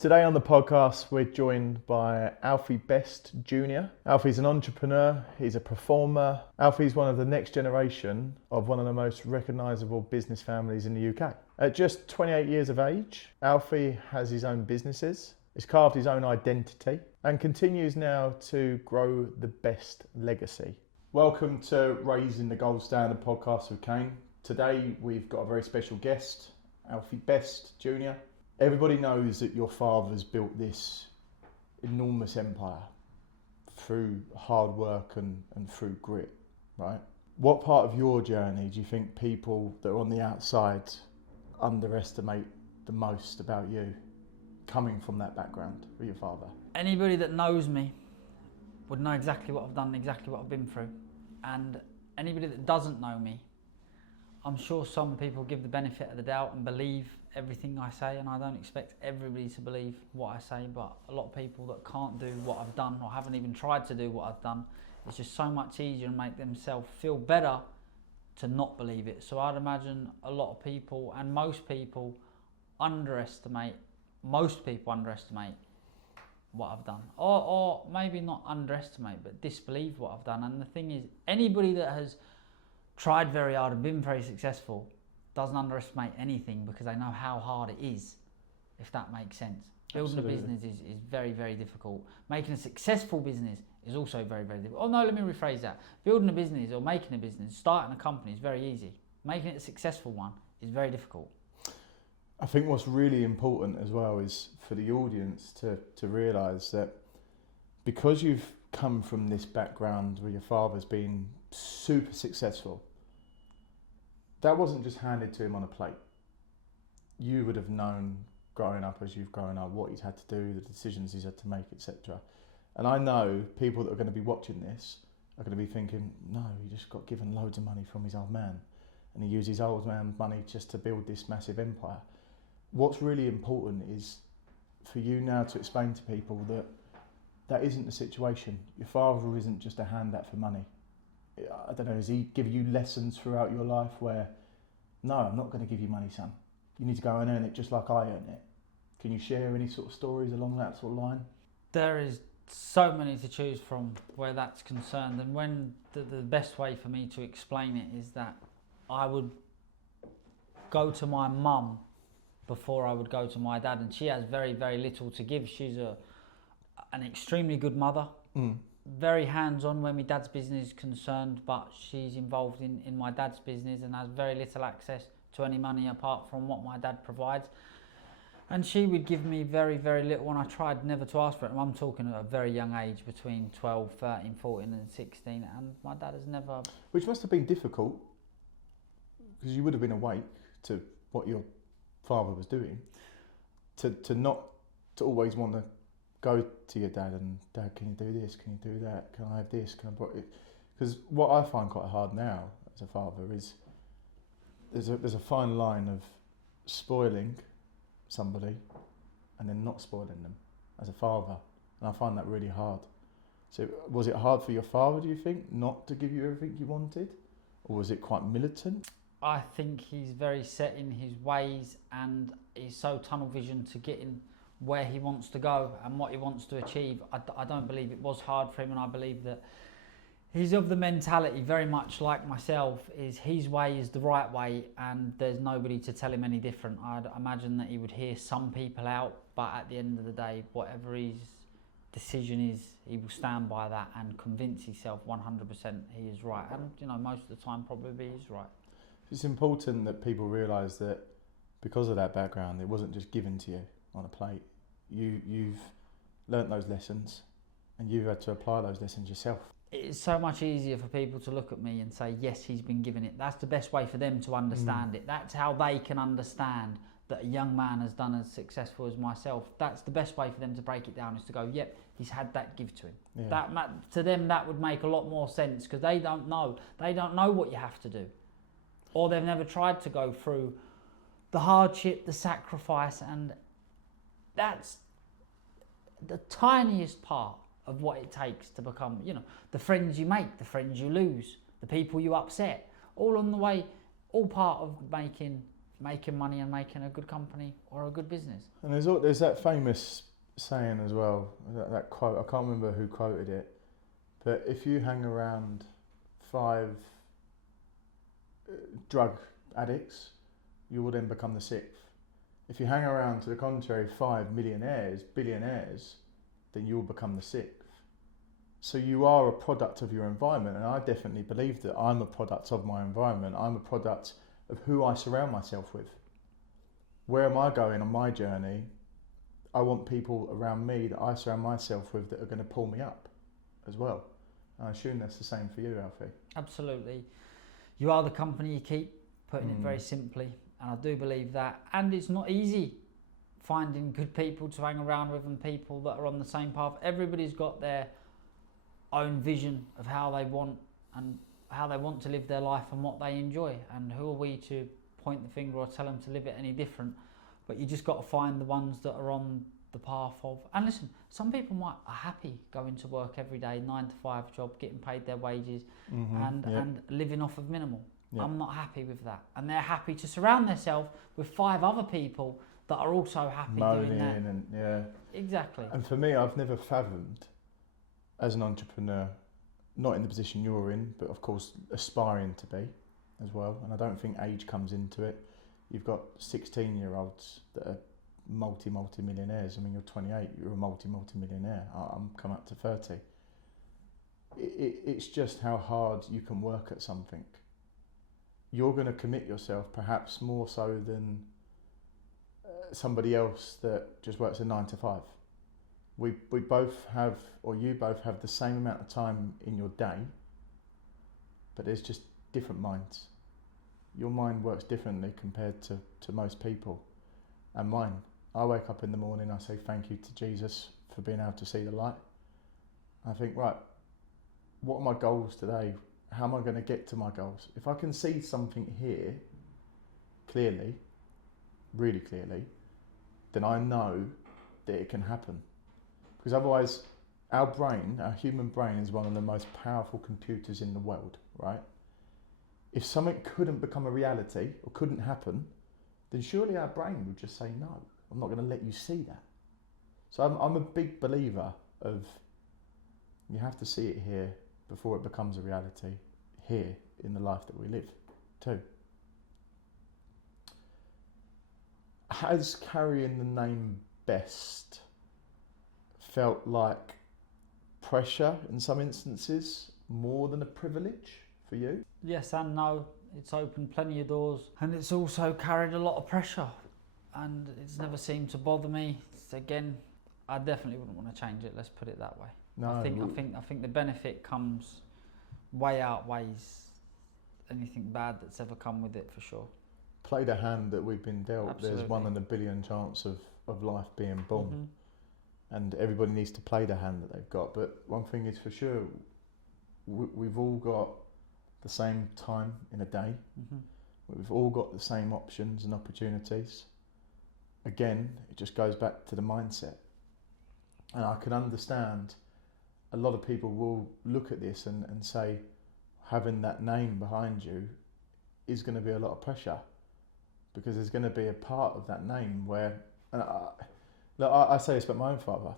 Today on the podcast, we're joined by Alfie Best Jr. Alfie's an entrepreneur, he's a performer. Alfie's one of the next generation of one of the most recognisable business families in the UK. At just 28 years of age, Alfie has his own businesses, has carved his own identity, and continues now to grow the best legacy. Welcome to Raising the Gold Standard podcast with Kane. Today we've got a very special guest, Alfie Best Jr. Everybody knows that your father's built this enormous empire through hard work and through grit, right? What part of your journey do you think people that are on the outside underestimate the most about you, coming from that background with your father? Anybody that knows me would know exactly what I've done, exactly what I've been through. And anybody that doesn't know me, I'm sure some people give the benefit of the doubt and believe everything I say, and I don't expect everybody to believe what I say, but a lot of people that can't do what I've done or haven't even tried to do what I've done, it's just so much easier to make themselves feel better to not believe it. So I'd imagine a lot of people, and most people underestimate what I've done, or maybe not underestimate but disbelieve what I've done. And the thing is, anybody that has tried very hard and been very successful doesn't underestimate anything, because they know how hard it is, if that makes sense. Building a business is very, very difficult. Making a successful business is also very, very difficult. Oh no, let me rephrase that. Building a business or making a business, starting a company is very easy. Making it a successful one is very difficult. I think what's really important as well is for the audience to realise that because you've come from this background where your father's been super successful, that wasn't just handed to him on a plate. You would have known growing up, as you've grown up, what he's had to do, the decisions he's had to make, etc. And I know people that are going to be watching this are going to be thinking, no, he just got given loads of money from his old man, and he used his old man's money just to build this massive empire. What's really important is for you now to explain to people that that isn't the situation. Your father isn't just a handout for money. I don't know, has he given you lessons throughout your life where, no, I'm not going to give you money, son. You need to go and earn it just like I earn it. Can you share any sort of stories along that sort of line? There is so many to choose from where that's concerned, and when the best way for me to explain it is that I would go to my mum before I would go to my dad, and she has very, very little to give. She's an extremely good mother. Very hands-on when my dad's business is concerned, but she's involved in my dad's business and has very little access to any money apart from what my dad provides. And she would give me very, very little, and I tried never to ask for it. And I'm talking at a very young age, between 12, 13, 14 and 16, and my dad has never... Which must have been difficult, because you would have been awake to what your father was doing, to always want to go to your dad and, Dad, can you do this? Can you do that? Can I have this? Can I borrow it? Because what I find quite hard now as a father is there's a fine line of spoiling somebody and then not spoiling them as a father, and I find that really hard. So was it hard for your father, do you think, not to give you everything you wanted, or was it quite militant? I think he's very set in his ways, and he's so tunnel vision to getting where he wants to go and what he wants to achieve. I don't believe it was hard for him, and I believe that he's of the mentality, very much like myself, is his way is the right way and there's nobody to tell him any different. I'd imagine that he would hear some people out, but at the end of the day, whatever his decision is, he will stand by that and convince himself 100% he is right, and most of the time probably he is right. It's important that people realise that because of that background, it wasn't just given to you on a plate. You've learnt those lessons and you've had to apply those lessons yourself. It's so much easier for people to look at me and say, yes, he's been given it. That's the best way for them to understand it. That's how they can understand that a young man has done as successful as myself. That's the best way for them to break it down, is to go, yep, he's had that give to him. Yeah. To them, that would make a lot more sense, because they don't know. They don't know what you have to do. Or they've never tried to go through the hardship, the sacrifice, and that's the tiniest part of what it takes to become, the friends you make, the friends you lose, the people you upset, all on the way, all part of making making money and making a good company or a good business. And there's that famous saying as well, that quote, I can't remember who quoted it, but if you hang around 5 drug addicts, you will then become the 6th. If you hang around, to the contrary, 5 millionaires, billionaires, then you will become the 6th. So you are a product of your environment, and I definitely believe that I'm a product of my environment. I'm a product of who I surround myself with. Where am I going on my journey? I want people around me that I surround myself with that are going to pull me up as well. And I assume that's the same for you, Alfie. Absolutely. You are the company you keep, putting it very simply. And I do believe that. And it's not easy finding good people to hang around with and people that are on the same path. Everybody's got their own vision of how they want to live their life and what they enjoy. And who are we to point the finger or tell them to live it any different? But you just got to find the ones that are on the path of. And listen, some people are happy going to work every day, 9 to 5 job, getting paid their wages, and living off of minimal. Yep. I'm not happy with that. And they're happy to surround themselves with 5 other people that are also happy doing that. And Exactly. And for me, I've never fathomed, as an entrepreneur, not in the position you're in, but of course aspiring to be as well. And I don't think age comes into it. You've got 16-year-olds that are multi-millionaires. I mean, you're 28, you're a multi-millionaire. I'm come up to 30. It's just how hard you can work at something. You're going to commit yourself perhaps more so than somebody else that just works a 9 to 5. We both have, or you both have, the same amount of time in your day, but there's just different minds. Your mind works differently compared to most people, and mine. I wake up in the morning, I say thank you to Jesus for being able to see the light. I think, right, what are my goals today? How am I going to get to my goals? If I can see something here clearly, really clearly, then I know that it can happen. Because otherwise, our human brain is one of the most powerful computers in the world, right? If something couldn't become a reality or couldn't happen, then surely our brain would just say, no, I'm not going to let you see that. So I'm a big believer of, you have to see it here before it becomes a reality, here in the life that we live too. Has carrying the name Best felt like pressure in some instances more than a privilege for you? Yes and no. It's opened plenty of doors, and it's also carried a lot of pressure, and it's never seemed to bother me. Again, I definitely wouldn't want to change it, let's put it that way. No, I think the benefit outweighs anything bad that's ever come with it, for sure. Play the hand that we've been dealt. Absolutely. There's 1 in a billion chance of life being born. And everybody needs to play the hand that they've got. But one thing is for sure, we've all got the same time in a day. We've all got the same options and opportunities. Again, it just goes back to the mindset. And I can understand a lot of people will look at this and say, having that name behind you is going to be a lot of pressure, because there's going to be a part of that name where, and I say this about my own father,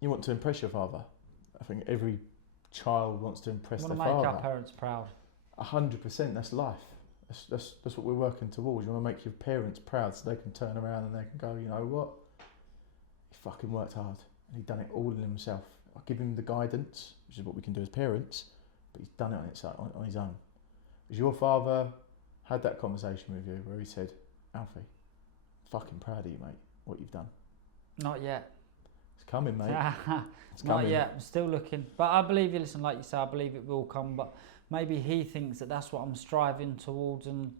you want to impress your father. I think every child wants to impress their father. Want to make our parents proud. 100%, that's life. That's what we're working towards. You want to make your parents proud so they can turn around and they can go, you know what? He fucking worked hard and he done it all in himself. I'll give him the guidance, which is what we can do as parents, but he's done it on his own. Has your father had that conversation with you where he said, Alfie, fucking proud of you, mate, what you've done? Not yet. It's coming, mate. It's Not coming. yet. I'm still looking. But I believe you. Listen, like you say, I believe it will come. But maybe he thinks that that's what I'm striving towards, and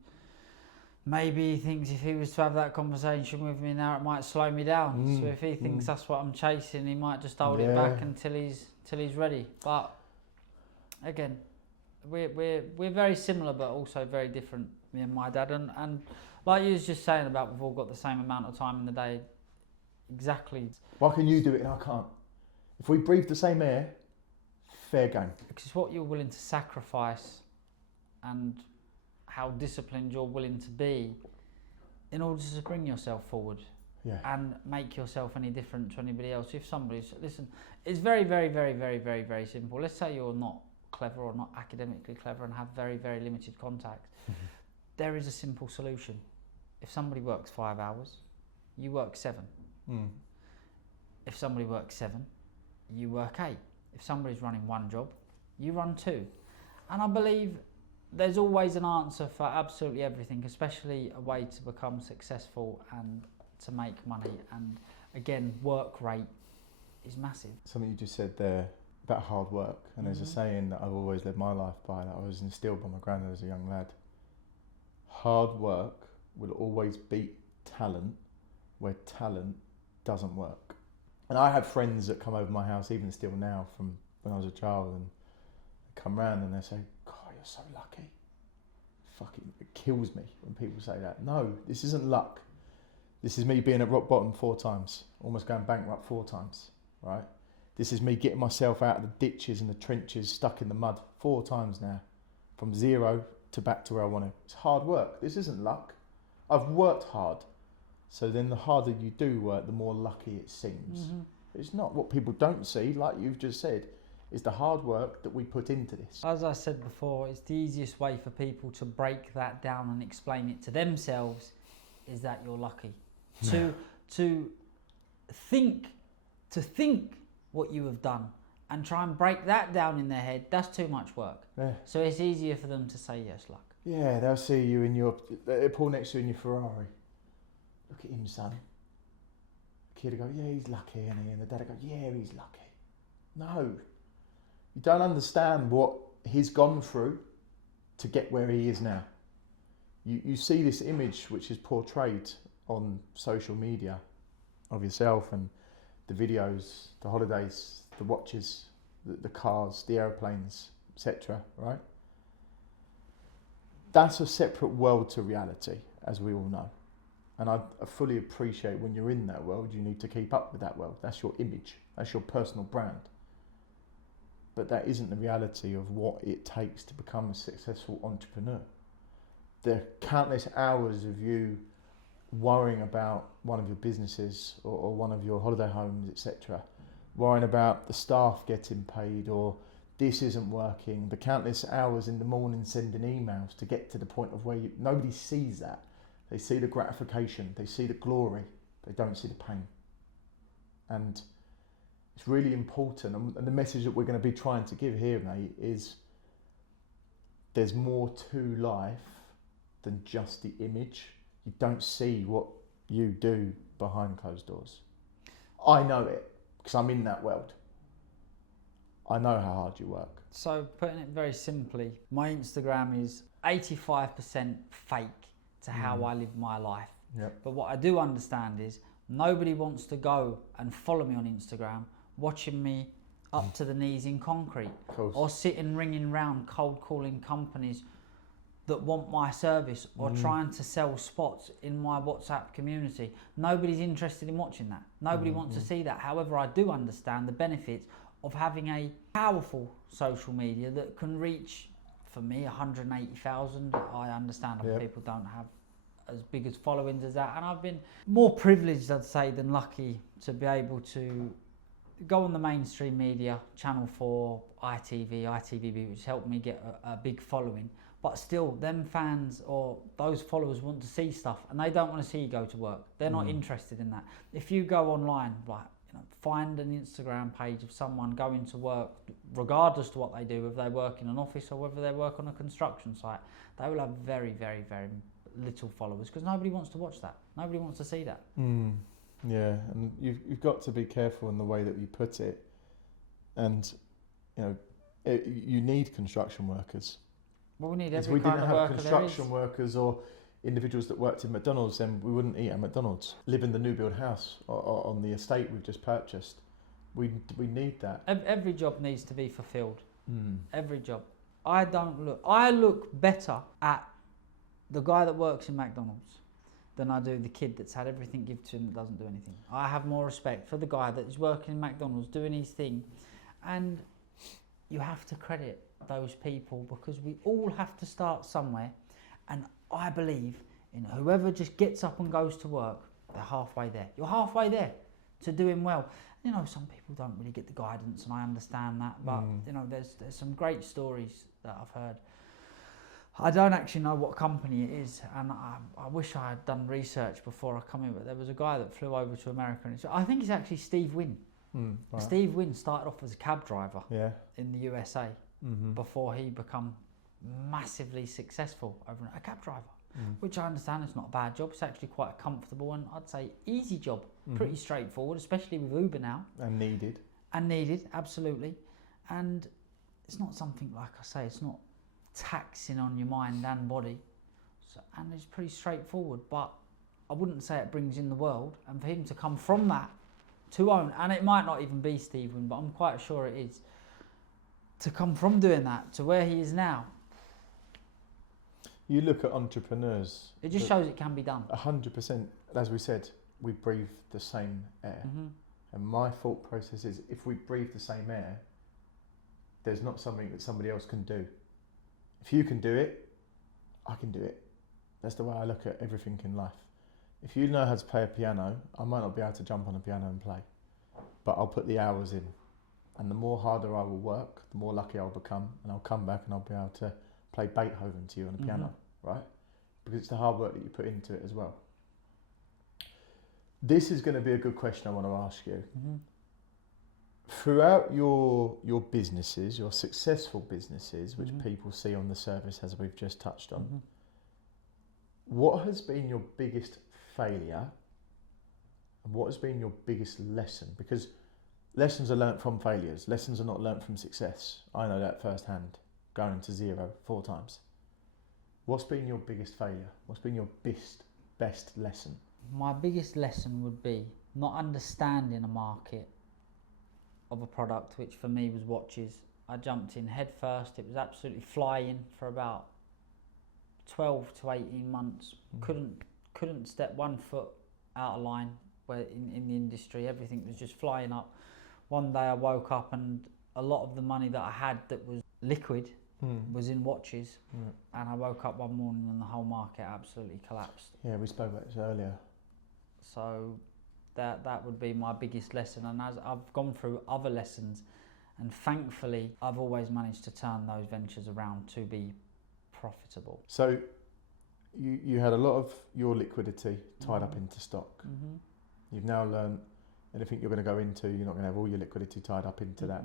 maybe he thinks if he was to have that conversation with me now, it might slow me down. So if he thinks that's what I'm chasing, he might just hold it back until he's ready. But again, we're very similar, but also very different. Me and my dad, and like you was just saying about, we've all got the same amount of time in the day. Exactly. Why can you do it and I can't? If we breathe the same air, fair game. Because it's what you're willing to sacrifice and how disciplined you're willing to be in order to bring yourself forward Yeah. and make yourself any different to anybody else. If somebody's, listen, it's very, very, very, very, very, very simple. Let's say you're not clever or not academically clever and have very, very limited contacts. There is a simple solution. If somebody works 5 hours, you work 7. If somebody works 7, you work 8. If somebody's running 1 job, you run 2. And I believe there's always an answer for absolutely everything, especially a way to become successful and to make money. And again, work rate is massive. Something you just said there about hard work, and there's a saying that I've always led my life by, that I was instilled by my granddad as a young lad. Hard work will always beat talent where talent doesn't work. And I have friends that come over my house, even still now, from when I was a child, and they come round and they say, God, you're so lucky. Fucking, it kills me when people say that. No, this isn't luck. This is me being at rock bottom 4 times, almost going bankrupt 4 times, right? This is me getting myself out of the ditches and the trenches, stuck in the mud 4 times now, from 0 to back to where I want to. It's hard work. This isn't luck. I've worked hard. So then the harder you do work, the more lucky it seems. It's not. What people don't see, like you've just said, is the hard work that we put into this. As I said before, it's the easiest way for people to break that down and explain it to themselves is that you're lucky. To think what you have done and try and break that down in their head, that's too much work. Yeah. So it's easier for them to say yes, luck. Yeah, they'll see you in your, they'll pull next to you in your Ferrari. Look at him, son. The kid will go, yeah, he's lucky, isn't he? And the dad will go, yeah, he's lucky. No. You don't understand what he's gone through to get where he is now. You see this image which is portrayed on social media of yourself and the videos, the holidays, the watches, the cars, the airplanes, etc., right? That's a separate world to reality, as we all know. And I fully appreciate when you're in that world, you need to keep up with that world. That's your image. That's your personal brand. But that isn't the reality of what it takes to become a successful entrepreneur. The countless hours of you worrying about one of your businesses or one of your holiday homes, etc., worrying about the staff getting paid or this isn't working, the countless hours in the morning sending emails to get to the point of where nobody sees that. They see the gratification, they see the glory, they don't see the pain. And it's really important, and the message that we're going to be trying to give here, mate, is there's more to life than just the image. You don't see what you do behind closed doors. I know it because I'm in that world. I know how hard you work. So putting it very simply, my Instagram is 85% fake to how I live my life. Yep. But what I do understand is nobody wants to go and follow me on Instagram watching me up to the knees in concrete or sitting ringing round cold calling companies that want my service or trying to sell spots in my WhatsApp community. Nobody's interested in watching that. Nobody wants to see that. However, I do understand the benefits of having a powerful social media that can reach, for me, 180,000. I understand other people don't have as big as followings as that. And I've been more privileged, I'd say, than lucky to be able to go on the mainstream media, Channel 4, ITV, which helped me get a big following. But still, them fans or those followers want to see stuff and they don't want to see you go to work. They're not interested in that. If you go online, like, find an Instagram page of someone going to work, regardless to what they do, whether they work in an office or whether they work on a construction site, they will have very, very, very little followers because nobody wants to watch that. Nobody wants to see that. Yeah, and you've got to be careful in the way that you put it. And, you need construction workers. Well, we need every If we kind didn't of have worker construction workers or individuals that worked in McDonald's, then we wouldn't eat at McDonald's. Live in the new build house or on the estate we've just purchased. We need that. Every job needs to be fulfilled. Every job. I look better at the guy that works in McDonald's than I do the kid that's had everything given to him that doesn't do anything. I have more respect for the guy that is working in McDonald's doing his thing. And you have to credit those people because we all have to start somewhere. And I believe whoever just gets up and goes to work, they're halfway there. You're halfway there to doing well. You know, some people don't really get the guidance, and I understand that, but you know, there's some great stories that I've heard. I don't actually know what company it is, and I wish I had done research before I come in, but there was a guy that flew over to America, and I think it's actually Steve Wynn. Right. Steve Wynn started off as a cab driver in the USA before he became massively successful over a cab driver, which I understand is not a bad job. It's actually quite a comfortable and I'd say easy job, pretty straightforward, especially with Uber now. And needed. Absolutely. And it's not something, like I say, it's not taxing on your mind and body, and it's pretty straightforward, but I wouldn't say it brings in the world. And for him to come from that to own, and it might not even be Steve Wynn, but I'm quite sure it is, to come from doing that to where he is now. You look at entrepreneurs, it just shows it can be done. 100%. As we said, we breathe the same air, and my thought process is, if we breathe the same air, there's not something that somebody else can do. If you can do it, I can do it. That's the way I look at everything in life. If you know how to play a piano, I might not be able to jump on a piano and play, but I'll put the hours in. And the more harder I will work, the more lucky I'll become, and I'll come back and I'll be able to play Beethoven to you on a piano, right? Because it's the hard work that you put into it as well. This is going to be a good question I want to ask you. Throughout your businesses, your successful businesses, which people see on the service as we've just touched on, what has been your biggest failure and what has been your biggest lesson? Because lessons are learnt from failures. Lessons are not learnt from success. I know that firsthand, going to 0 4 times. What's been your biggest failure? What's been your best lesson? My biggest lesson would be not understanding a market of a product, which for me was watches. I jumped in head first. It was absolutely flying for about 12 to 18 months. Couldn't step 1 foot out of line where in the industry. Everything was just flying up. One day I woke up and a lot of the money that I had that was liquid was in watches, and I woke up one morning and the whole market absolutely collapsed. Yeah, we spoke about this earlier. So that would be my biggest lesson, and as I've gone through other lessons, and thankfully I've always managed to turn those ventures around to be profitable. So you had a lot of your liquidity tied up into stock. You've now learned anything you're going to go into, you're not going to have all your liquidity tied up into that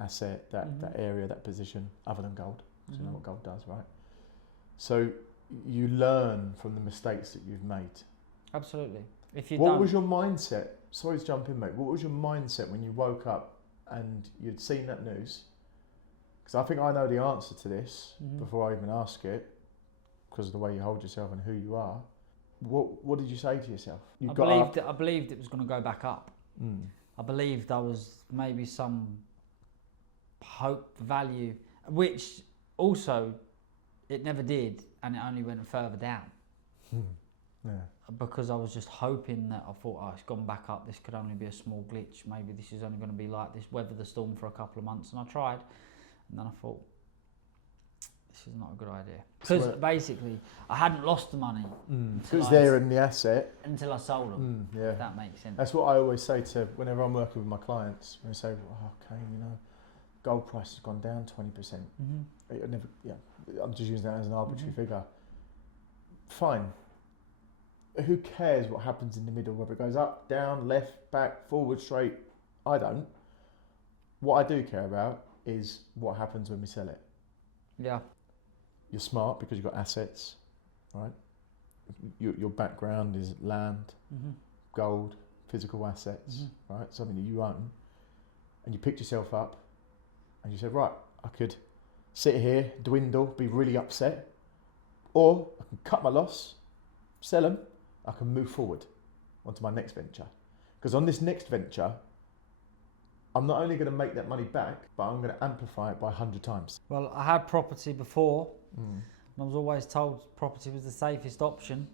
asset, that area, that position, other than gold, because you know what gold does, right? So you learn from the mistakes that you've made. Absolutely. What was your mindset? Sorry to jump in, mate. What was your mindset when you woke up and you'd seen that news? Because I think I know the answer to this before I even ask it, because of the way you hold yourself and who you are. What did you say to yourself? I believed it was going to go back up. I believed I was maybe some hope, value, which also it never did, and it only went further down. Because I was just hoping that I thought, it's gone back up, this could only be a small glitch, maybe this is only going to be like this, weather the storm for a couple of months, and I tried, and then I thought, this is not a good idea. Because basically, I hadn't lost the money. It was there in the asset. Until I sold them, if that makes sense. That's what I always say to, whenever I'm working with my clients, when they say, okay, gold price has gone down 20%. I'm just using that as an arbitrary figure. Fine. Who cares what happens in the middle, whether it goes up, down, left, back, forward, straight? I don't. What I do care about is what happens when we sell it. Yeah. You're smart because you've got assets, right? Your background is land, gold, physical assets, right? Something that you own. And you picked yourself up and you said, right, I could sit here, dwindle, be really upset, or I can cut my loss, sell them, I can move forward onto my next venture. Because on this next venture, I'm not only going to make that money back, but I'm going to amplify it by 100 times. Well, I had property before, and I was always told property was the safest option.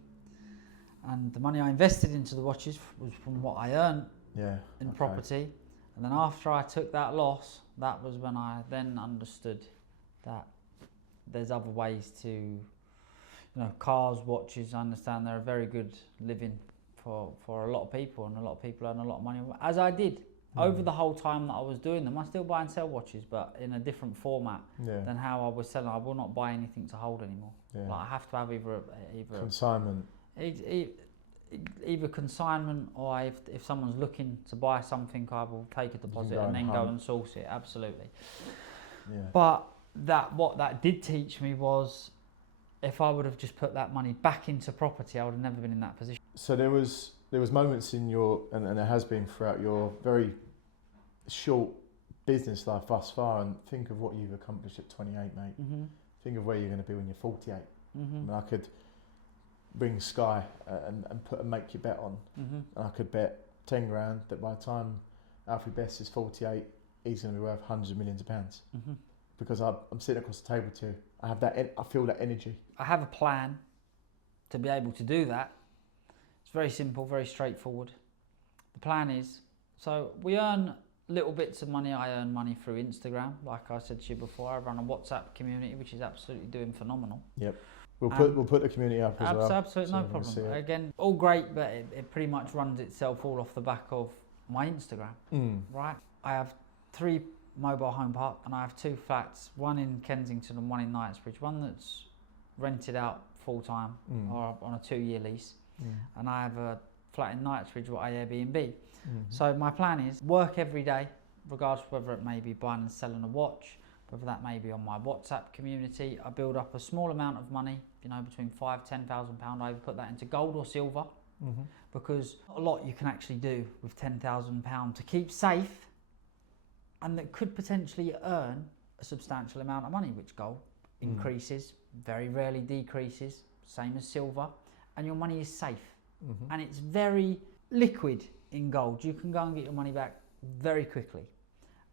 And the money I invested into the watches was from what I earned in property. And then after I took that loss, that was when I then understood that there's other ways to, cars, watches. I understand they're a very good living for a lot of people, and a lot of people earn a lot of money. As I did over the whole time that I was doing them, I still buy and sell watches, but in a different format than how I was selling. I will not buy anything to hold anymore. Like I have to have either consignment. Either consignment, or if someone's looking to buy something, I will take a deposit and then go and source it. Absolutely. Yeah. But what that did teach me was, if I would have just put that money back into property, I would have never been in that position. So there was moments in your, and there has been throughout your very short business life thus far, and think of what you've accomplished at 28, mate. Mm-hmm. Think of where you're going to be when you're 48. Mm-hmm. I mean, I could bring Sky and make your bet on. Mm-hmm. And I could bet 10 grand that by the time Alfie Best is 48, he's going to be worth hundreds of millions of pounds. Mm-hmm. Because I'm sitting across the table too. I feel that energy. I have a plan to be able to do that. It's very simple, very straightforward. The plan is, so we earn little bits of money. I earn money through Instagram. Like I said to you before, I run a WhatsApp community, which is absolutely doing phenomenal. Yep. We'll put the community up as well. Absolutely, no problem. Again, all great, but it pretty much runs itself all off the back of my Instagram. Right? I have 3 mobile home park, and I have 2 flats, one in Kensington and one in Knightsbridge, one that's rented out full time or on a 2-year lease, and I have a flat in Knightsbridge what I Airbnb. So my plan is work every day, regardless of whether it may be buying and selling a watch, whether that may be on my WhatsApp community. I build up a small amount of money, between £5,000-10,000. I put that into gold or silver, because a lot you can actually do with £10,000 to keep safe, and that could potentially earn a substantial amount of money, which gold increases, very rarely decreases, same as silver, and your money is safe. And it's very liquid in gold. You can go and get your money back very quickly.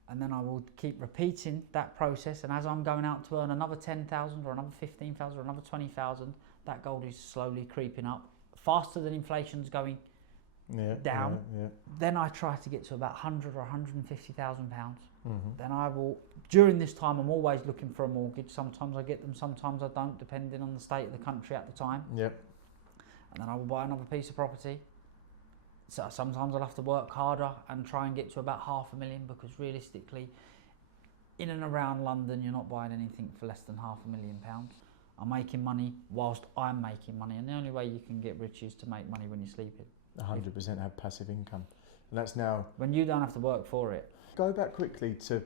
And then I will keep repeating that process, and as I'm going out to earn another 10,000 or another 15,000 or another 20,000, that gold is slowly creeping up, faster than inflation's going down. Then I try to get to about 100 or 150,000 pounds. Then I will, during this time, I'm always looking for a mortgage. Sometimes I get them, sometimes I don't, depending on the state of the country at the time. And then I will buy another piece of property. So sometimes I'll have to work harder and try and get to about £500,000, because realistically, in and around London, you're not buying anything for less than £500,000. I'm making money whilst I'm making money, and the only way you can get rich is to make money when you're sleeping. 100% have passive income, and that's now when you don't have to work for it. Go back quickly to,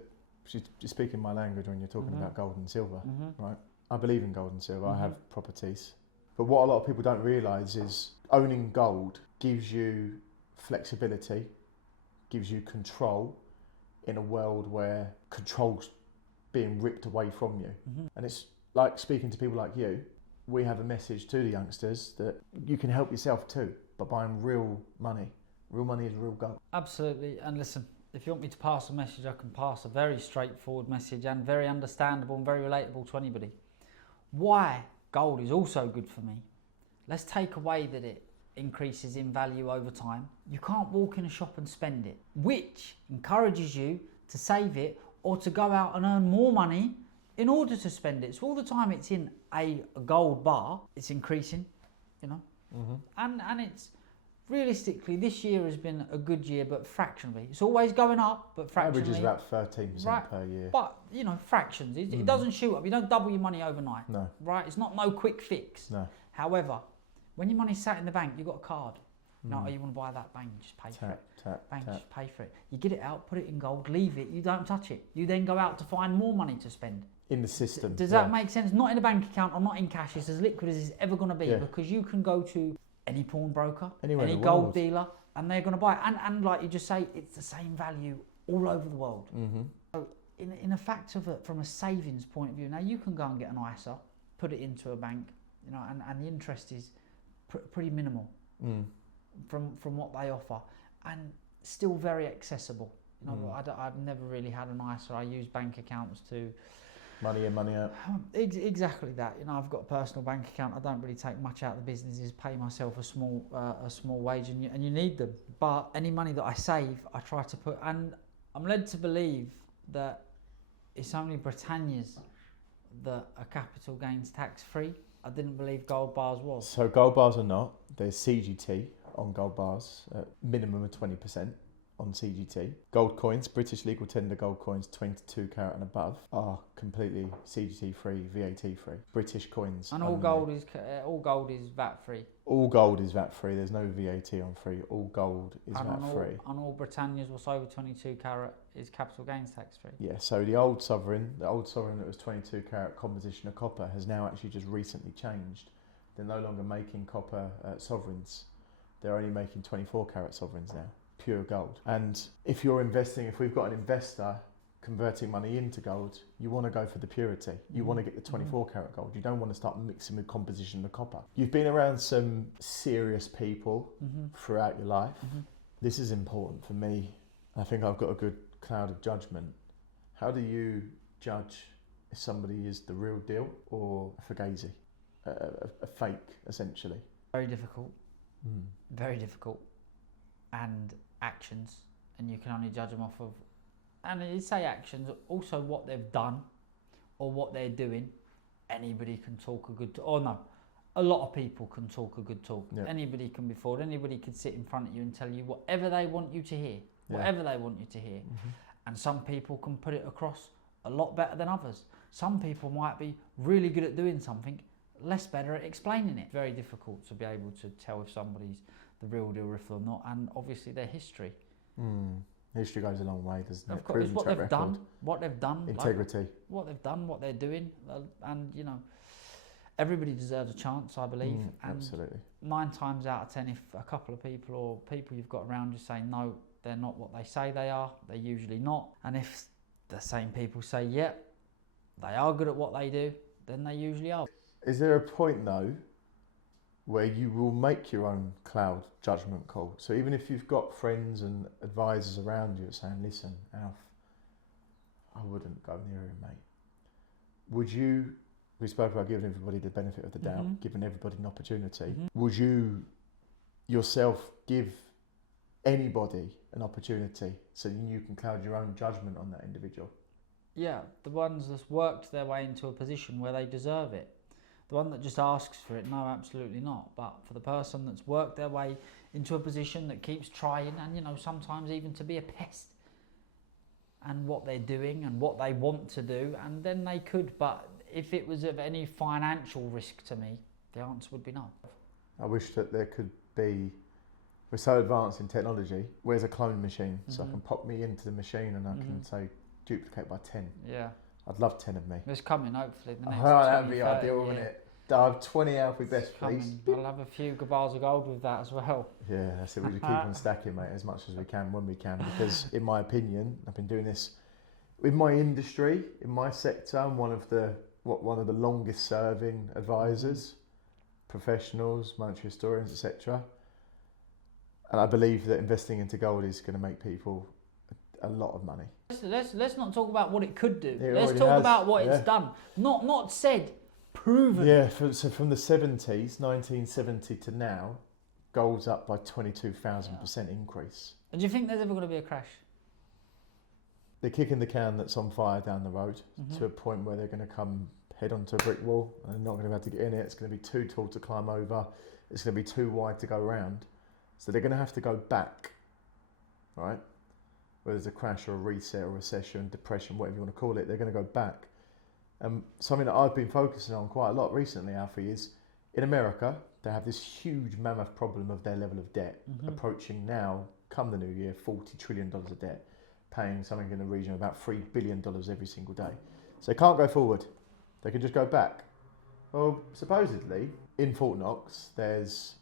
you're speaking my language when you're talking about gold and silver, right? I believe in gold and silver. I have properties, but what a lot of people don't realise is owning gold gives you flexibility, gives you control in a world where control's being ripped away from you. And it's like speaking to people like you. We have a message to the youngsters that you can help yourself too by buying real money. Real money is real gold. Absolutely. And listen, if you want me to pass a message, I can pass a very straightforward message, and very understandable and very relatable to anybody. Why gold is also good for me. Let's take away that it increases in value over time. You can't walk in a shop and spend it, which encourages you to save it or to go out and earn more money in order to spend it. So all the time it's in a gold bar, it's increasing, and it's realistically, this year has been a good year, but fractionally. It's always going up, but fractionally. Average is about 13% per year. But, fractions. It doesn't shoot up. You don't double your money overnight. No. Right? It's not no quick fix. No. However, when your money's sat in the bank, you've got a card. You want to buy that, bang, just pay for it. Just pay for it. You get it out, put it in gold, leave it, you don't touch it. You then go out to find more money to spend. In the system. Does that make sense? Not in a bank account or not in cash. It's as liquid as it's ever going to be, because you can go to any pawnbroker, any gold dealer, and they're going to buy it. And like you just say, it's the same value all over the world. So in a fact of it, from a savings point of view, now you can go and get an ISA, put it into a bank, and the interest is pretty minimal from what they offer, and still very accessible. I've never really had an ISA. I use bank accounts to money in, money out. Exactly that. I've got a personal bank account. I don't really take much out of the businesses. Pay myself a small wage, and you need them. But any money that I save, I try to put. And I'm led to believe that it's only Britannia's that are capital gains tax free. I didn't believe gold bars was. So gold bars are not. There's CGT on gold bars, minimum of 20% on CGT. Gold coins, British legal tender gold coins, 22 carat and above, are completely CGT free, VAT free. British coins. And all gold is VAT free. All gold is VAT free. There's no VAT on free. All gold is And VAT free. On all Britannias, what's over 22 carat is capital gains tax free. Yeah. So the old sovereign that was 22 carat composition of copper has now actually just recently changed. They're no longer making copper sovereigns. They're only making 24 carat sovereigns now, pure gold. And if you're investing, if we've got an investor converting money into gold, you want to go for the purity. You want to get the 24 carat gold. You don't want to start mixing with composition of copper. You've been around some serious people throughout your life. This is important for me. I think I've got a good cloud of judgment. How do you judge if somebody is the real deal or a fugazi, a fake, essentially? Very difficult. Very difficult. And actions, and you can only judge them off of, and you say actions, also what they've done or what they're doing. Anybody can talk a good a lot of people can talk a good talk. Yep. Anybody can be forward. Anybody can sit in front of you and tell you whatever they want you to hear. Whatever they want you to hear. And some people can put it across a lot better than others. Some people might be really good at doing something, less better at explaining it. Very difficult to be able to tell if somebody's the real deal, if they're not, and obviously their history. History goes a long way, doesn't it? Of course, it's what they've done, integrity, like, what they've done, what they're doing, and you know, everybody deserves a chance, I believe. And absolutely. 9 times out of 10, if a couple of people or people you've got around you say no, they're not what they say they are, they're usually not. And if the same people say yeah, they are good at what they do, then they usually are. Is there a point though where you will make your own cloud judgment call? So even if you've got friends and advisors around you saying, listen, Alf, I wouldn't go near him, mate. Would you, we spoke about giving everybody the benefit of the doubt, giving everybody an opportunity. Would you yourself give anybody an opportunity so you can cloud your own judgment on that individual? Yeah, the ones that's worked their way into a position where they deserve it. The one that just asks for it, no, absolutely not. But for the person that's worked their way into a position that keeps trying, and you know, sometimes even to be a pest, and what they're doing and what they want to do, and then they could. But if it was of any financial risk to me, the answer would be no. I wish that there could be, we're so advanced in technology, where's a clone machine? So I can pop me into the machine and I can say duplicate by 10. Yeah. I'd love 10 of me. It's coming, hopefully. The next that'd be ideal, wouldn't it? I have 20 Alfie best, please. I'll have a few bars of gold with that as well. Yeah, that's it. We just keep on stacking, mate, as much as we can when we can. Because in my opinion, I've been doing this with my industry, in my sector. I'm one of the longest serving advisors, professionals, monetary historians, etc. And I believe that investing into gold is going to make people a lot of money. Let's not talk about what it could do. It Let's talk about what it's done. Not said, proven. Yeah, so from the 70s, 1970 to now, gold's up by 22,000% increase. And do you think there's ever going to be a crash? They're kicking the can that's on fire down the road to a point where they're going to come head onto a brick wall and they're not going to be able to get in it. It's going to be too tall to climb over. It's going to be too wide to go around. So they're going to have to go back, right? Whether it's a crash or a reset or recession, depression, whatever you want to call it, they're going to go back. Something that I've been focusing on quite a lot recently, Alfie, is in America, they have this huge mammoth problem of their level of debt, approaching now, come the new year, $40 trillion of debt, paying something in the region of about $3 billion every single day. So they can't go forward. They can just go back. Well, supposedly, in Fort Knox, there's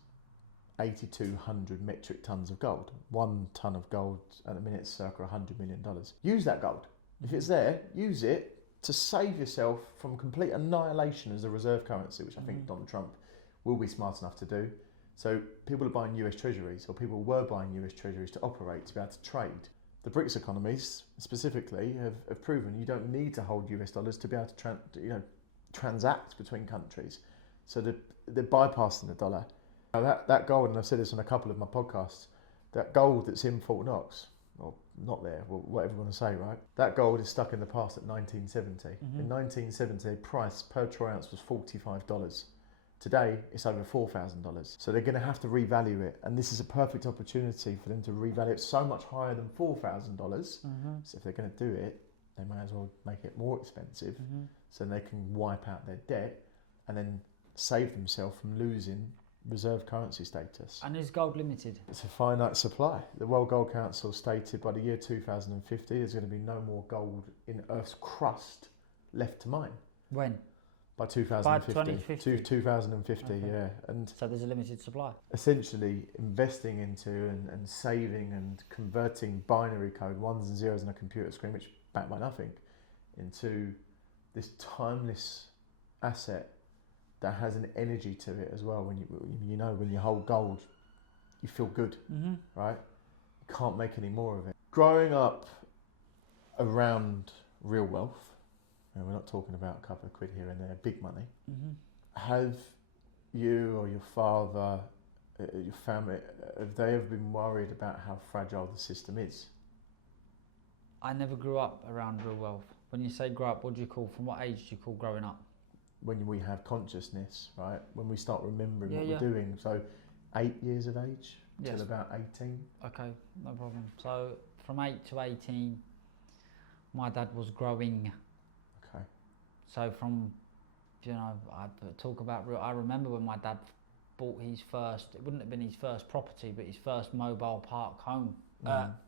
8,200 metric tons of gold. 1 ton of gold at the minute is circa $100 million. Use that gold. If it's there, use it to save yourself from complete annihilation as a reserve currency, which I think Donald Trump will be smart enough to do. So people are buying US treasuries, or people were buying US treasuries to operate, to be able to trade. The BRICS economies specifically have proven you don't need to hold US dollars to be able to transact between countries. So they're bypassing the dollar. Now that gold, and I've said this on a couple of my podcasts, that gold that's in Fort Knox, or not there, well, whatever you want to say, right? That gold is stuck in the past at 1970. In 1970, price per troy ounce was $45. Today, it's over $4,000. So they're going to have to revalue it. And this is a perfect opportunity for them to revalue it so much higher than $4,000. So if they're going to do it, they may as well make it more expensive so they can wipe out their debt and then save themselves from losing reserve currency status. And is gold limited? It's a finite supply. The World Gold Council stated by the year 2050 there's going to be no more gold in Earth's crust left to mine. When? By 2050. By 2050? 2050, Okay. yeah. And so there's a limited supply. essentially investing into and saving and converting binary code, ones and zeros on a computer screen, which backed by nothing, into this timeless asset that has an energy to it as well. When when you hold gold, you feel good, right? You can't make any more of it. Growing up around real wealth, and we're not talking about a couple of quid here and there, big money. Have you or your father, your family, have they ever been worried about how fragile the system is? I never grew up around real wealth. When you say grow up, what do you call, from what age do you call growing up? When we have consciousness, right? When we start remembering what Yeah. we're doing. So 8 years of age Yes. till about 18. Okay, no problem. So from 8 to 18, my dad was growing. Okay. So from, I remember when my dad bought his first, it wouldn't have been his first property, but his first mobile park home.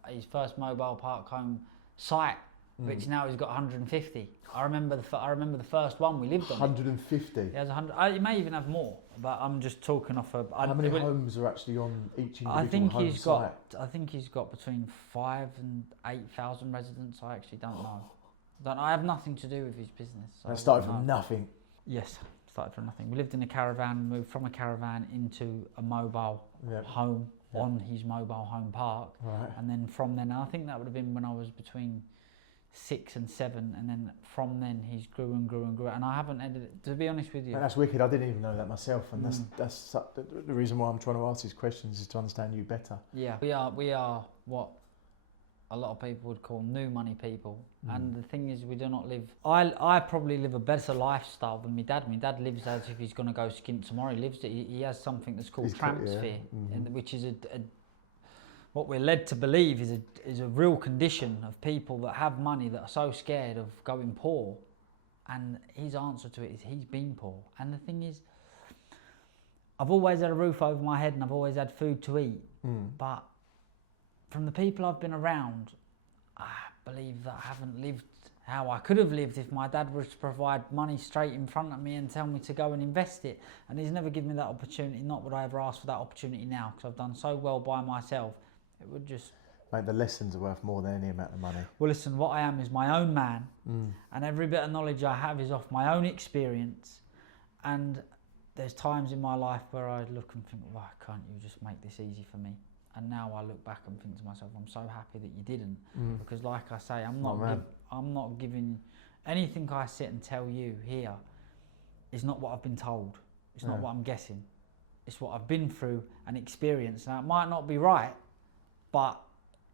His first mobile park home site, which now he's got 150. I remember the first one we lived on. 150? He has 100. He may even have more, but I'm just talking off a... How many homes are actually on each individual I think home site? I think he's got between 5,000 and 8,000 residents. I actually don't know. I have nothing to do with his business. So That started from nothing. Yes, started from nothing. We lived in a caravan, moved from a caravan into a mobile home on his mobile home park. Right. And then from then, I think that would have been when I was between 6 and 7, and then from then he's grew and grew and grew. And I haven't edited, to be honest with you. That's wicked. I didn't even know that myself, and that's the reason why I'm trying to ask these questions is to understand you better. Yeah, we are what a lot of people would call new money people. And the thing is, we do not live... I probably live a better lifestyle than my dad. My dad lives as if he's going to go skint tomorrow. He has something that's called transfer, which is what we're led to believe is a real condition of people that have money that are so scared of going poor. And his answer to it is he's been poor. And the thing is, I've always had a roof over my head and I've always had food to eat. But from the people I've been around, I believe that I haven't lived how I could have lived if my dad was to provide money straight in front of me and tell me to go and invest it. And he's never given me that opportunity. Not would I ever ask for that opportunity now, because I've done so well by myself. It would just... Mate, the lessons are worth more than any amount of money. Well, listen, what I am is my own man, and every bit of knowledge I have is off my own experience. And there's times in my life where I look and think, why can't you just make this easy for me? And now I look back and think to myself, I'm so happy that you didn't, because like I say, I'm not giving anything I sit and tell you here is not what I've been told. It's not what I'm guessing. It's what I've been through and experienced. Now it might not be right, but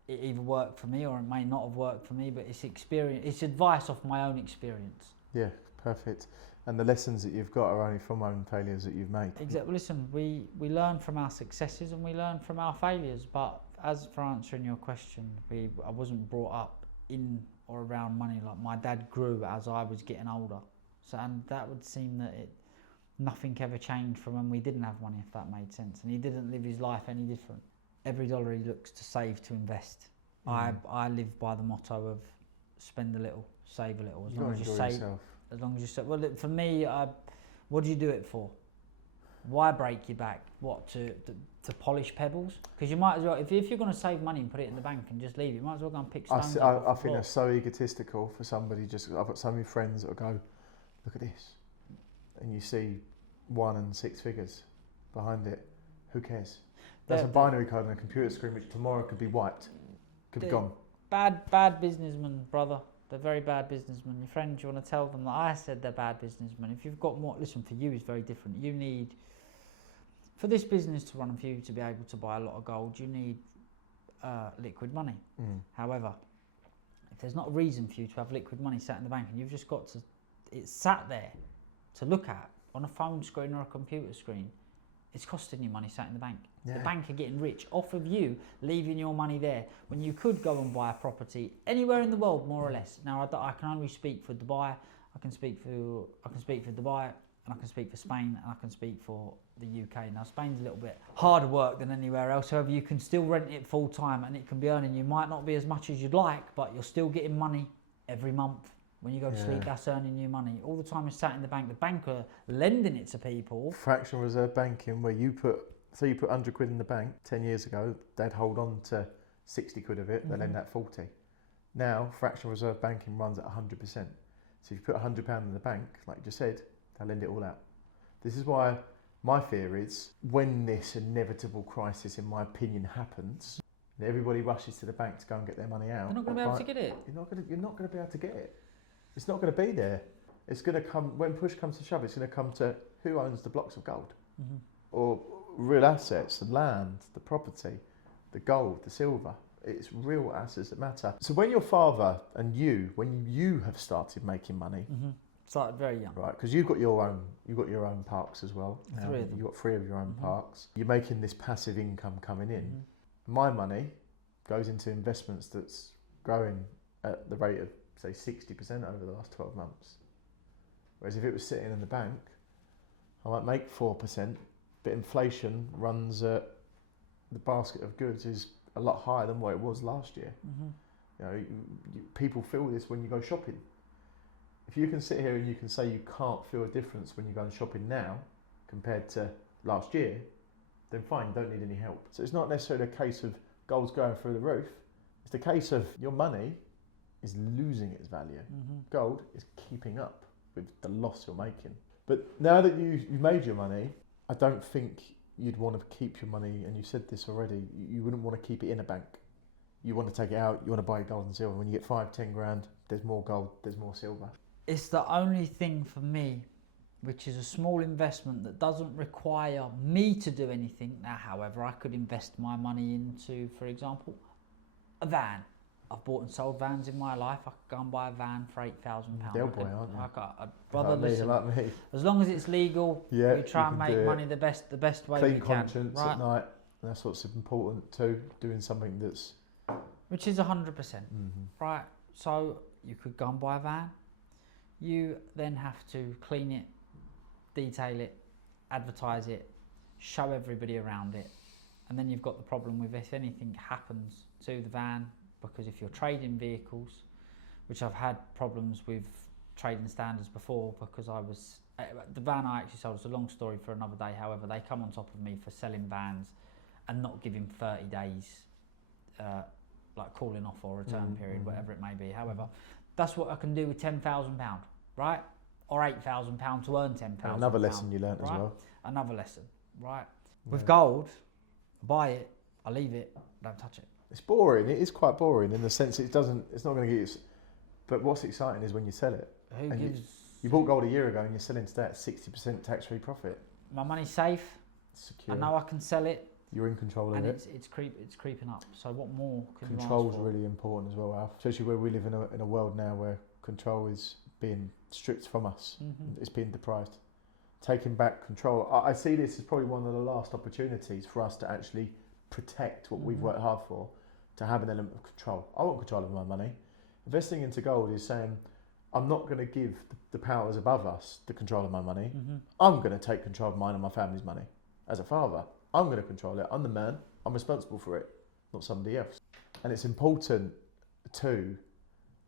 it either worked for me or it may not have worked for me. But it's experience. It's advice off my own experience. Yeah, perfect. And the lessons that you've got are only from own failures that you've made. Exactly. Listen, we learn from our successes and we learn from our failures. But as for answering your question, I wasn't brought up in or around money. Like my dad grew as I was getting older. So, and that would seem that nothing ever changed from when we didn't have money, if that made sense. And he didn't live his life any different. Every dollar he looks to save to invest. I live by the motto of spend a little, save a little. As long as you save. Yourself. As long as you say, well, look, for me, what do you do it for? Why break your back? What, to polish pebbles? Because you might as well, if you're going to save money and put it in the bank and just leave it, you might as well go and pick stones up. I think that's so egotistical for somebody. I've got so many friends that will go, look at this, and you see 1 and 6 figures behind it. Who cares? That's a binary code on a computer screen which tomorrow could be wiped, could be gone. Bad businessmen, brother. They're very bad businessmen. Your friends, you want to tell them that I said they're bad businessmen. If you've got more, listen, for you it's very different. You need, for this business to run and for you to be able to buy a lot of gold, you need liquid money. However, if there's not a reason for you to have liquid money sat in the bank and you've just got to, it's sat there to look at on a phone screen or a computer screen, it's costing you money sat in the bank. Yeah. The bank are getting rich off of you leaving your money there when you could go and buy a property anywhere in the world, more or less. Now, I can only speak for Dubai. I can speak for Dubai, and I can speak for Spain, and I can speak for the UK. Now, Spain's a little bit harder work than anywhere else. However, you can still rent it full time, and it can be earning. You might not be as much as you'd like, but you're still getting money every month. When you go to sleep, that's earning you money. All the time it's sat in the bank. The bank are lending it to people. Fractional reserve banking, where you put 100 quid in the bank 10 years ago, they'd hold on to 60 quid of it, they lend that 40. Now, fractional reserve banking runs at 100%. So if you put £100 in the bank, like you just said, they'll lend it all out. This is why my fear is when this inevitable crisis, in my opinion, happens, and everybody rushes to the bank to go and get their money out. They're not going to be able to get it. You're not going to be able to get it. It's not going to be there. It's going to come, when push comes to shove, it's going to come to who owns the blocks of gold or real assets, the land, the property, the gold, the silver. It's real assets that matter. So when your father and when you have started making money, started very young, right? Because you've got your own parks as well. Three of them. You've got 3 of your own parks. You're making this passive income coming in. My money goes into investments that's growing at the rate of, say, 60% over the last 12 months. Whereas if it was sitting in the bank, I might make 4%, but inflation runs at the basket of goods is a lot higher than what it was last year. You know, people feel this when you go shopping. If you can sit here and you can say you can't feel a difference when you go shopping now compared to last year, then fine, you don't need any help. So it's not necessarily a case of gold's going through the roof. It's the case of your money is losing its value. Gold is keeping up with the loss you're making. But now that you've made your money, I don't think you'd want to keep your money, and you said this already, you wouldn't want to keep it in a bank. You want to take it out, you want to buy gold and silver. When you get 5-10 grand, there's more gold, there's more silver. It's the only thing for me, which is a small investment that doesn't require me to do anything. Now, however, I could invest my money into, for example, a van. I've bought and sold vans in my life. I could go and buy a van for £8,000. Del boy, aren't you? I'd rather listen. Like me. As long as it's legal, we try and make money the best way we can. Clean conscience at night. That's what's important too. Doing something that's, which is 100%, right? So you could go and buy a van. You then have to clean it, detail it, advertise it, show everybody around it, and then you've got the problem with if anything happens to the van. Because if you're trading vehicles, which I've had problems with trading standards before, because the van I actually sold, it's a long story for another day. However, they come on top of me for selling vans and not giving 30 days like calling off or return period, whatever it may be. However, that's what I can do with £10,000, right? Or £8,000 to earn £10,000. Another lesson you learnt as well. Another lesson, right? With gold, I buy it, I leave it, don't touch it. It's boring. It is quite boring in the sense it's not going to get you. But what's exciting is when you sell it. Who gives? You bought gold a year ago and you're selling today at 60% tax-free profit. My money's safe. Secure. I know I can sell it. You're in control of it. And it's creeping up. So what more can you ask Control's for? really important as well, Alf. Especially where we live in a world now where control is being stripped from us. It's being deprived. Taking back control. I see this as probably one of the last opportunities for us to actually protect what we've worked hard for. To have an element of control. I want control of my money. Investing into gold is saying, I'm not going to give the powers above us the control of my money. I'm going to take control of mine and my family's money. As a father, I'm going to control it. I'm the man. I'm responsible for it, not somebody else. And it's important too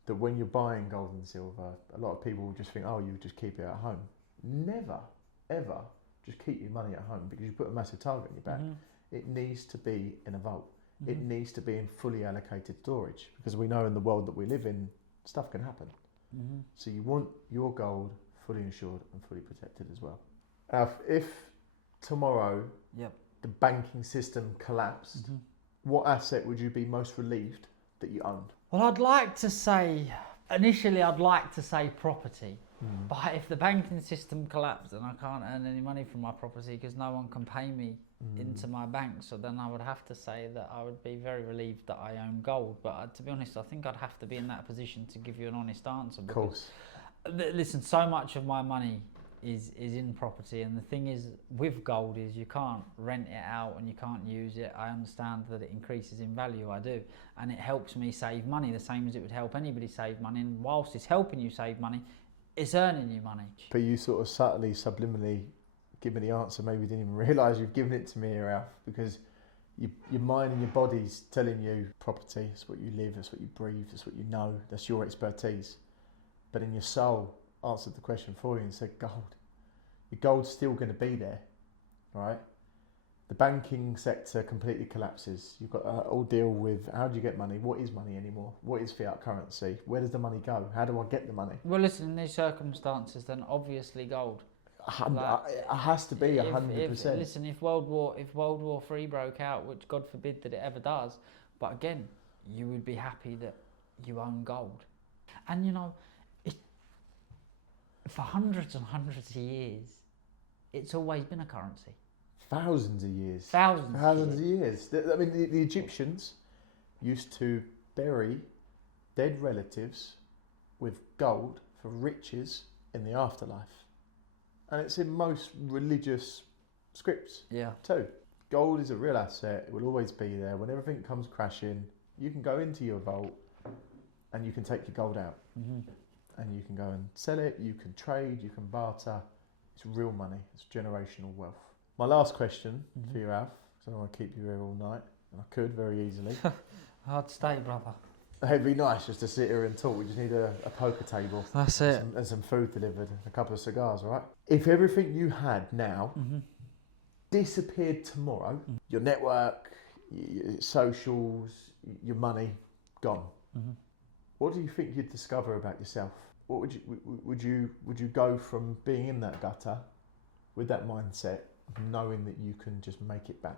that when you're buying gold and silver, a lot of people just think, oh, you just keep it at home. Never, ever just keep your money at home because you put a massive target on your back. It needs to be in a vault. It needs to be in fully allocated storage because we know in the world that we live in, stuff can happen. So you want your gold fully insured and fully protected as well. If tomorrow the banking system collapsed, what asset would you be most relieved that you owned? Well, initially I'd like to say property. But if the banking system collapsed and I can't earn any money from my property because no one can pay me into my bank, so then I would have to say that I would be very relieved that I own gold. But to be honest, I think I'd have to be in that position to give you an honest answer. Of course. Listen, so much of my money is in property. And the thing is with gold is you can't rent it out and you can't use it. I understand that it increases in value, I do, and it helps me save money the same as it would help anybody save money. And whilst it's helping you save money, it's earning you money. But you sort of subtly, subliminally give me the answer. Maybe you didn't even realise you've given it to me here, Alf, because your mind and your body's telling you property, it's what you live, it's what you breathe, it's what you know, that's your expertise. But in your soul, answered the question for you and said gold. Your gold's still going to be there, right? The banking sector completely collapses. You've got to all deal with how do you get money? What is money anymore? What is fiat currency? Where does the money go? How do I get the money? Well, listen, in these circumstances, then obviously gold. It has to be 100%. Listen, if World War III broke out, which God forbid that it ever does, but again, you would be happy that you own gold. And you know, for hundreds and hundreds of years, it's always been a currency. Thousands of years. Thousands of years. I mean, the Egyptians used to bury dead relatives with gold for riches in the afterlife. And it's in most religious scripts too. Gold is a real asset. It will always be there. When everything comes crashing, you can go into your vault and you can take your gold out. Mm-hmm. And you can go and sell it, you can trade, you can barter. It's real money. It's generational wealth. My last question for you, Alf, because I don't want to keep you here all night, and I could very easily. Hard to stay, brother. It'd be nice just to sit here and talk. We just need a poker table. That's it. And some food delivered, and a couple of cigars, all right? If everything you had now disappeared tomorrow, your network, your socials, your money, gone. What do you think you'd discover about yourself? What would you go from being in that gutter with that mindset, knowing that you can just make it back?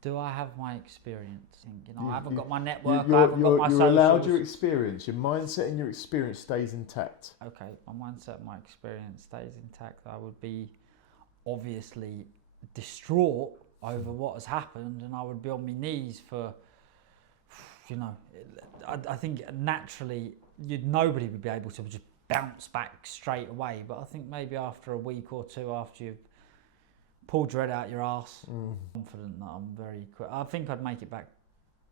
Do I have my experience? I haven't got my network. I haven't got my socials. You're allowed your experience. Your mindset and your experience stays intact. Okay, my mindset and my experience stays intact. I would be obviously distraught over what has happened, and I would be on my knees for, I think naturally nobody would be able to just bounce back straight away. But I think maybe after a week or two after you've pulled your head out your arse, confident that I'm very quick. I think I'd make it back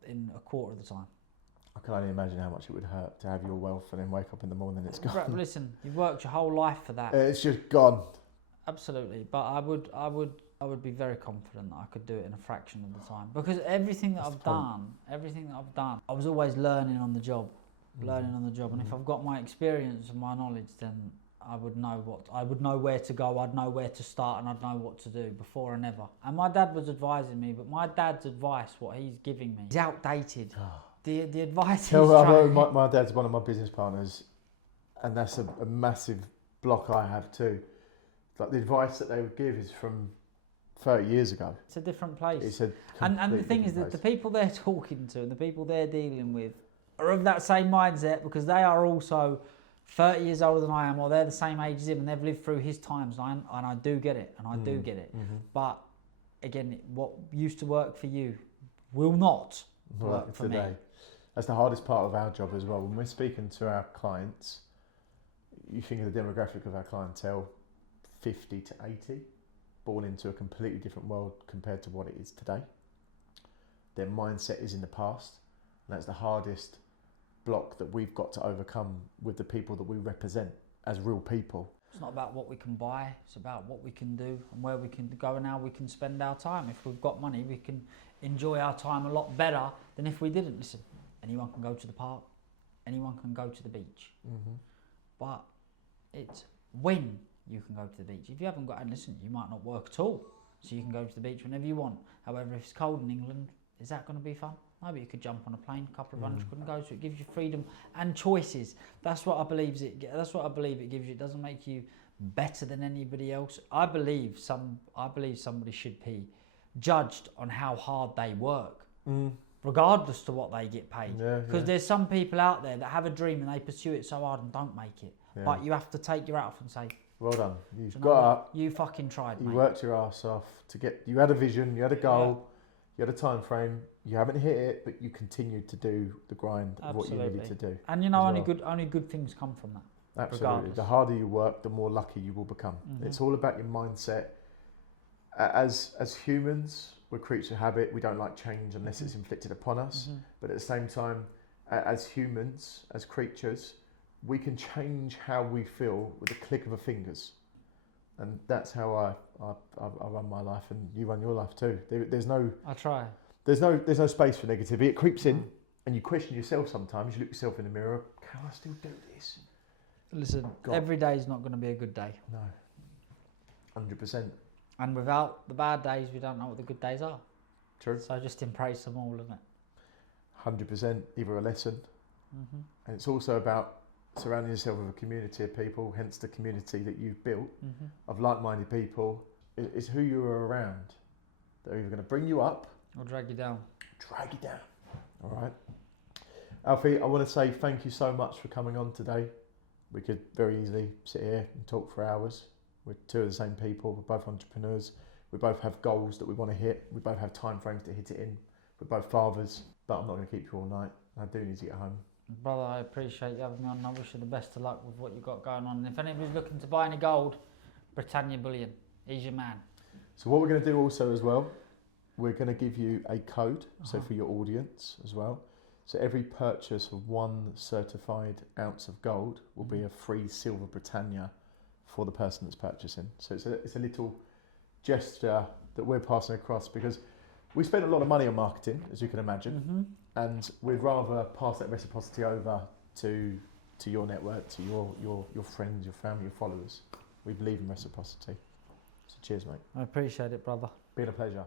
in a quarter of the time. I can only imagine how much it would hurt to have your wealth and then wake up in the morning and it's gone. Right, listen, you've worked your whole life for that. It's just gone. Absolutely, but I would be very confident that I could do it in a fraction of the time, because everything that I've done, I was always learning on the job, and if I've got my experience and my knowledge, then I would know where to go, I'd know where to start, and I'd know what to do before and ever. And my dad was advising me, but my dad's advice, what he's giving me, is outdated. The advice my dad's one of my business partners, and that's a massive block I have too. Like the advice that they would give is from 30 years ago. It's a different place. It's a and the thing is that the people they're talking to and the people they're dealing with are of that same mindset, because they are also 30 years older than I am, or they're the same age as him, and they've lived through his times, and I do get it, But again, what used to work for you will not work for today. me. That's the hardest part of our job as well. When we're speaking to our clients, you think of the demographic of our clientele, 50 to 80, born into a completely different world compared to what it is today. Their mindset is in the past, and that's the hardest block that we've got to overcome with the people that we represent as real people. It's not about what we can buy, it's about what we can do and where we can go and how we can spend our time. If we've got money, we can enjoy our time a lot better than if we didn't. Listen, anyone can go to the park, anyone can go to the beach, but it's when you can go to the beach. If you haven't got, and listen, you might not work at all, so you can go to the beach whenever you want. However, if it's cold in England, is that going to be fun? No, but you could jump on a plane, a couple of hundred couldn't go, so it gives you freedom and choices. That's what I believe it gives you. It doesn't make you better than anybody else. I believe somebody should be judged on how hard they work, regardless to what they get paid. Because there's some people out there that have a dream and they pursue it so hard and don't make it. Yeah. But you have to take your hat off and say, well done. You've got up. You fucking tried, mate. You worked your ass off to get. You had a vision. You had a goal. You had a time frame. You haven't hit it, but you continued to do the grind of what you needed to do. And only good things come from that. Absolutely. regardless. The harder you work, the more lucky you will become. It's all about your mindset. As humans, we're creatures of habit. We don't like change unless it's inflicted upon us. But at the same time, as humans, as creatures, we can change how we feel with a click of a fingers. And that's how I run my life, and you run your life too. There's no. I try. There's no space for negativity. It creeps in, and you question yourself sometimes. You look yourself in the mirror. Can I still do this? Listen, God. every day is not going to be a good day. No. 100%. And without the bad days, we don't know what the good days are. True. So just embrace them all, isn't it? 100%. Either a lesson, and it's also about surrounding yourself with a community of people. Hence the community that you've built of like-minded people. It's who you are around. They're either going to bring you up Or drag you down. drag you down. All right. Alfie, I want to say thank you so much for coming on today. We could very easily sit here and talk for hours. We're two of the same people. We're both entrepreneurs. We both have goals that we want to hit. We both have time frames to hit it in. We're both fathers, but I'm not going to keep you all night. I do need to get home. Brother, I appreciate you having me on. I wish you the best of luck with what you've got going on. And if anybody's looking to buy any gold, Britannia Bullion, he's your man. So what we're going to do also as well, we're going to give you a code, so for your audience as well. So every purchase of 1 certified ounce of gold will be a free silver Britannia for the person that's purchasing. So it's a little gesture that we're passing across, because we spend a lot of money on marketing, as you can imagine, and we'd rather pass that reciprocity over to your network, to your friends, your family, your followers. We believe in reciprocity. So cheers, mate. I appreciate it, brother. Been a pleasure.